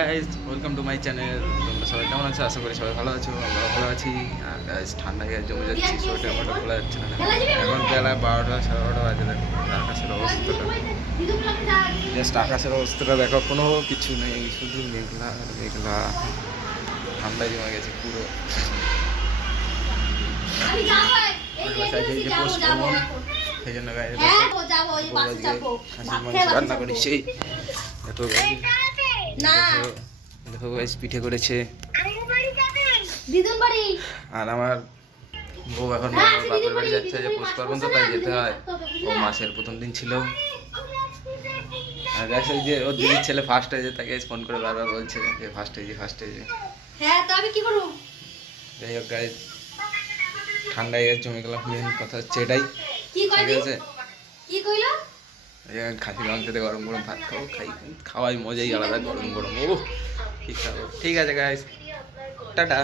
Guys welcome to my channel তোমরা সবাই কেমন আছো? আশা করি সবাই ভালো আছো আমরা ভালো আছি। আর গাইজ ঠান্ডা গিয়ে জমে যাচ্ছি সোয়েটার মোটা খোলা যাচ্ছে না। এখন বেলা বারোটা সাড়ে বারোটা বাজে দেখো আকাশের অবস্থাটা। জাস্ট আকাশের অবস্থাটা দেখো কোনো কিছু নেই শুধু মেঘলা মেঘলা। ঠান্ডায় জমে গেছে পুরো। সেই জন্য গাইজ রান্না করি সেই। দেখো guys, না। দেখো, গাইজ পিঠে করেছে। আর আমার বউ এখন বাপের বাড়ি যাচ্ছে যে পুষ পার্বণ তো তাই যেতে হয়। ও মাসের প্রথম দিন ছিল। আর ওই যে ওর দিদির ছেলে ফার্স্ট হয়েছে তাকে ফোন করে বারবার বলছে যে ফার্স্ট হয়েছে ফার্স্ট হয়েছে হ্যাঁ তো আমি কি করব? যাই হোক গাছ ঠান্ডায় জমে গেলাম মেন কথা হচ্ছে এটাই। কি কইলি কি কইলো? খাসি মাংসতে গরম গরম ভাত খাব খাই খাওয়াই মজাই আলাদা গরম গরম ও ঠিক আছে গাইস টাটা